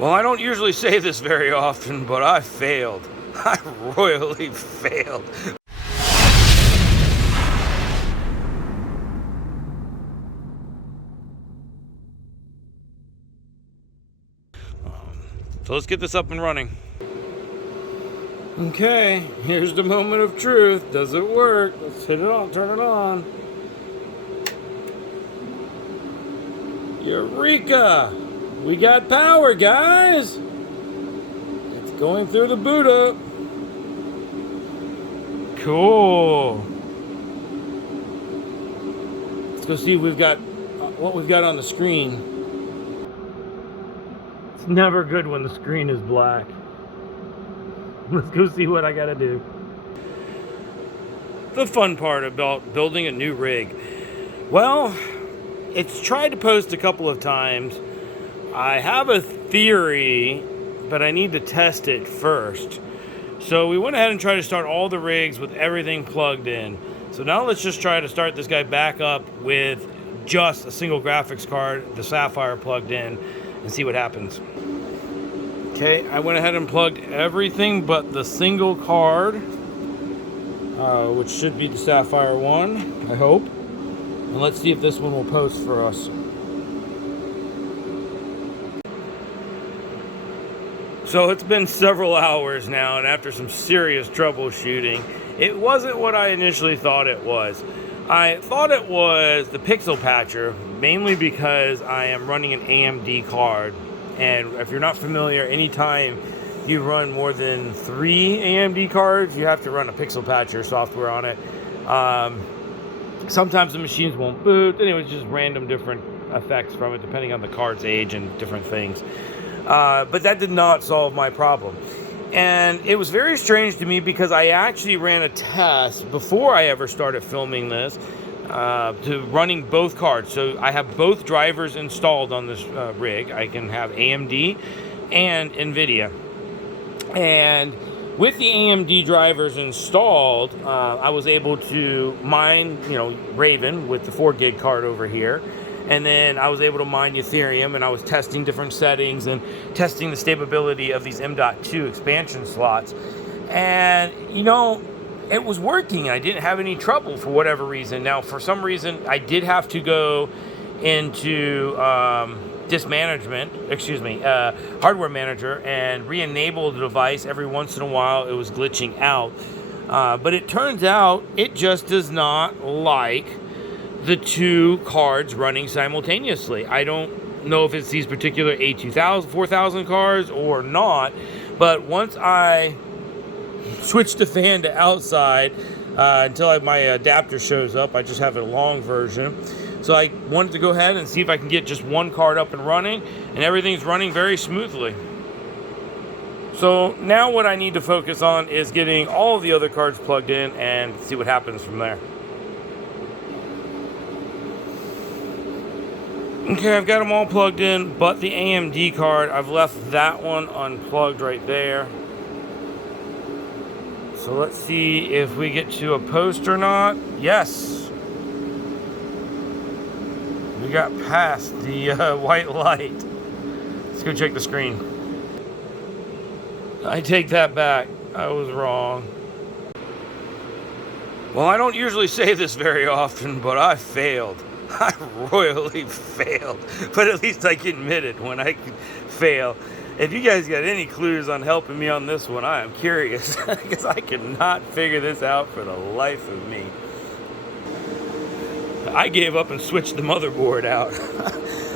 Well, I don't usually say this very often, but I failed. I royally failed. So let's get this up and running. Okay, here's the moment of truth. Does it work? Let's hit it on, turn it on. Eureka! We got power, guys! It's going through the boot up. Cool. Let's go see if we've got what we've got on the screen. It's never good when the screen is black. Let's go see what I gotta do. The fun part about building a new rig. Well, it's tried to post a couple of times. I have a theory, but I need to test it first. So we went ahead and tried to start all the rigs with everything plugged in. So now let's just try to start this guy back up with just a single graphics card, the Sapphire plugged in, and see what happens. Okay, I went ahead and plugged everything but the single card, which should be the Sapphire one, I hope. And let's see if this one will post for us. So it's been several hours now, and after some serious troubleshooting, it wasn't what I initially thought it was. I thought it was the pixel patcher, mainly because I am running an AMD card. And if you're not familiar, anytime you run more than 3 AMD cards, you have to run a pixel patcher software on it. Sometimes the machines won't boot. Anyway, it's just random different effects from it, depending on the card's age and different things. But that did not solve my problem. And it was very strange to me because I actually ran a test before I ever started filming this to running both cards. So I have both drivers installed on this rig. I can have AMD and NVIDIA. And with the AMD drivers installed, I was able to mine, Raven with the 4 gig card over here. And then I was able to mine Ethereum, and I was testing different settings and testing the stability of these M.2 expansion slots. And, it was working. I didn't have any trouble for whatever reason. Now, for some reason, I did have to go into disk management, hardware manager, and re-enable the device every once in a while. It was glitching out. But it turns out it just does not like the 2 cards running simultaneously. I don't know if it's these particular A2000, 4000 cards or not, but once I switch the fan to outside until my adapter shows up, I just have a long version. So I wanted to go ahead and see if I can get just 1 card up and running, and everything's running very smoothly. So now what I need to focus on is getting all of the other cards plugged in and see what happens from there. Okay, I've got them all plugged in, but the AMD card, I've left that one unplugged right there. So let's see if we get to a post or not. Yes. We got past the white light. Let's go check the screen. I take that back. I was wrong. Well, I don't usually say this very often, but I failed. I royally failed. But at least I can admit it when I fail. If you guys got any clues on helping me on this one, I am curious, because I cannot figure this out for the life of me. I gave up and switched the motherboard out.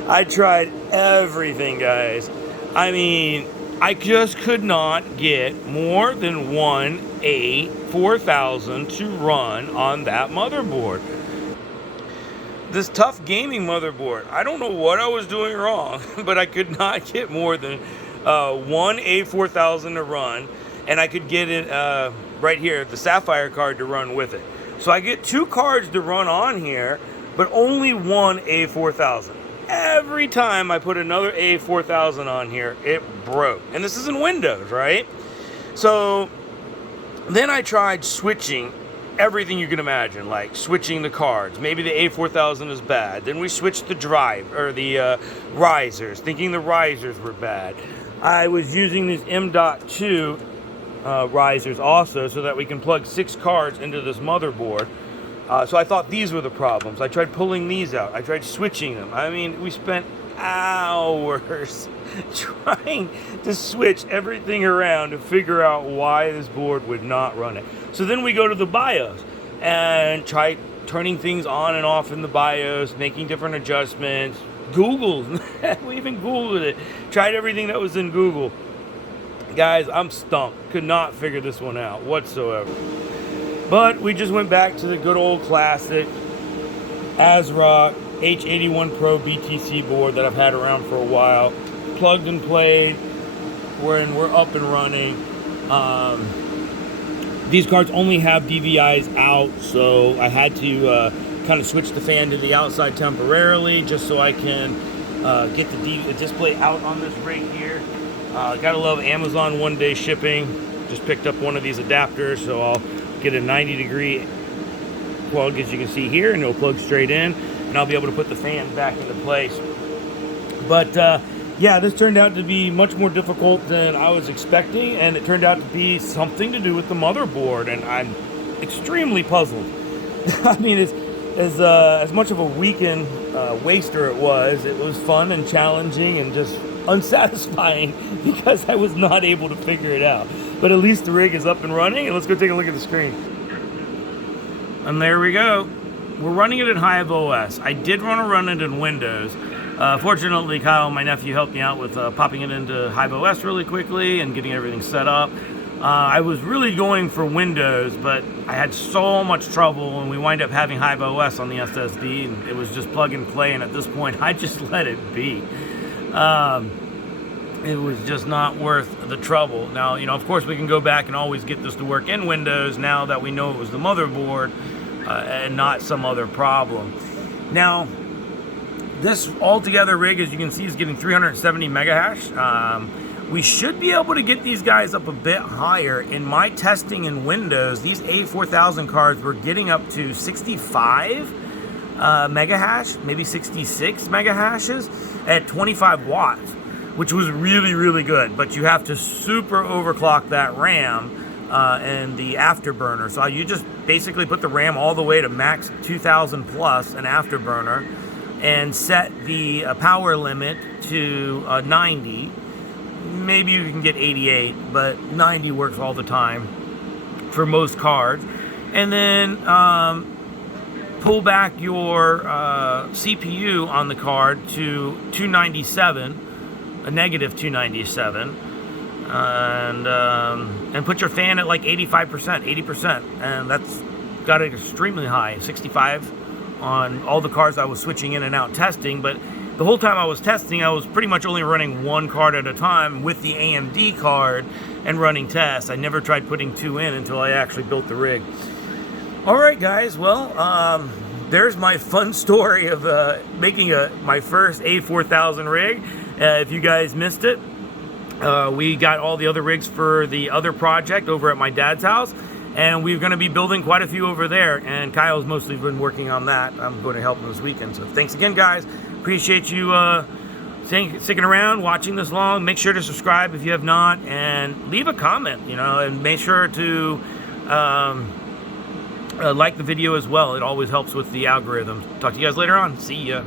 I tried everything, guys. I mean, I just could not get more than one A4000 to run on that motherboard. This tough gaming motherboard, I don't know what I was doing wrong, but I could not get more than one A4000 to run, and I could get it right here, the Sapphire card to run with it. So I get 2 cards to run on here, but only one A4000. Every time I put another A4000 on here, it broke. And this is in Windows, right? So then I tried switching everything you can imagine, like switching the cards. Maybe the A4000 is bad. Then we switched the drive, or the risers, thinking the risers were bad. I was using these M.2 risers also, so that we can plug 6 cards into this motherboard. So I thought these were the problems. I tried pulling these out. I tried switching them. I mean, we spent hours trying to switch everything around to figure out why this board would not run it. So then we go to the BIOS and try turning things on and off in the BIOS, making different adjustments. Googled. We even Googled it. Tried everything that was in Google. Guys, I'm stumped. Could not figure this one out whatsoever. But we just went back to the good old classic ASRock H81 Pro BTC board that I've had around for a while. Plugged and played. We're up and running. These cards only have DVIs out, so I had to kind of switch the fan to the outside temporarily just so I can get the display out on this rig here. Gotta love Amazon one-day shipping. Just picked up one of these adapters, so I'll get a 90-degree plug, as you can see here, and it'll plug straight in, and I'll be able to put the fan back into place. But yeah, this turned out to be much more difficult than I was expecting, and it turned out to be something to do with the motherboard, and I'm extremely puzzled. I mean, as much of a weekend waster it was fun and challenging and just unsatisfying because I was not able to figure it out. But at least the rig is up and running, and let's go take a look at the screen. And there we go. We're running it in Hive OS. I did want to run it in Windows. Fortunately, Kyle, my nephew, helped me out with popping it into Hive OS really quickly and getting everything set up. I was really going for Windows, but I had so much trouble, and we wind up having Hive OS on the SSD, and it was just plug and play, and at this point, I just let it be. It was just not worth the trouble. Now, you know, of course, we can go back and always get this to work in Windows now that we know it was the motherboard and not some other problem. Now, this altogether rig, as you can see, is getting 370 megahash. We should be able to get these guys up a bit higher. In my testing in Windows, these A4000 cards were getting up to 65 megahash, maybe 66 megahashes at 25 watts, which was really, really good. But you have to super overclock that RAM and the afterburner. So you just basically put the RAM all the way to max 2000 plus an afterburner and set the power limit to 90. Maybe you can get 88, but 90 works all the time for most cards. And then pull back your CPU on the card to 297, a negative 297, and put your fan at like 85%, 80%, and that's got it extremely high, 65 on all the cards I was switching in and out testing. But the whole time I was testing, I was pretty much only running one card at a time with the AMD card and running tests. I never tried putting 2 in until I actually built the rig. All right, guys. Well, there's my fun story of making my first A4000 rig. If you guys missed it, we got all the other rigs for the other project over at my dad's house, and we're going to be building quite a few over there, and Kyle's mostly been working on that. I'm going to help him this weekend. So thanks again, guys. Appreciate you sticking around, watching this long. Make sure to subscribe if you have not, and leave a comment, you know, and make sure to like the video as well. It always helps with the algorithm. Talk to you guys later on. See ya.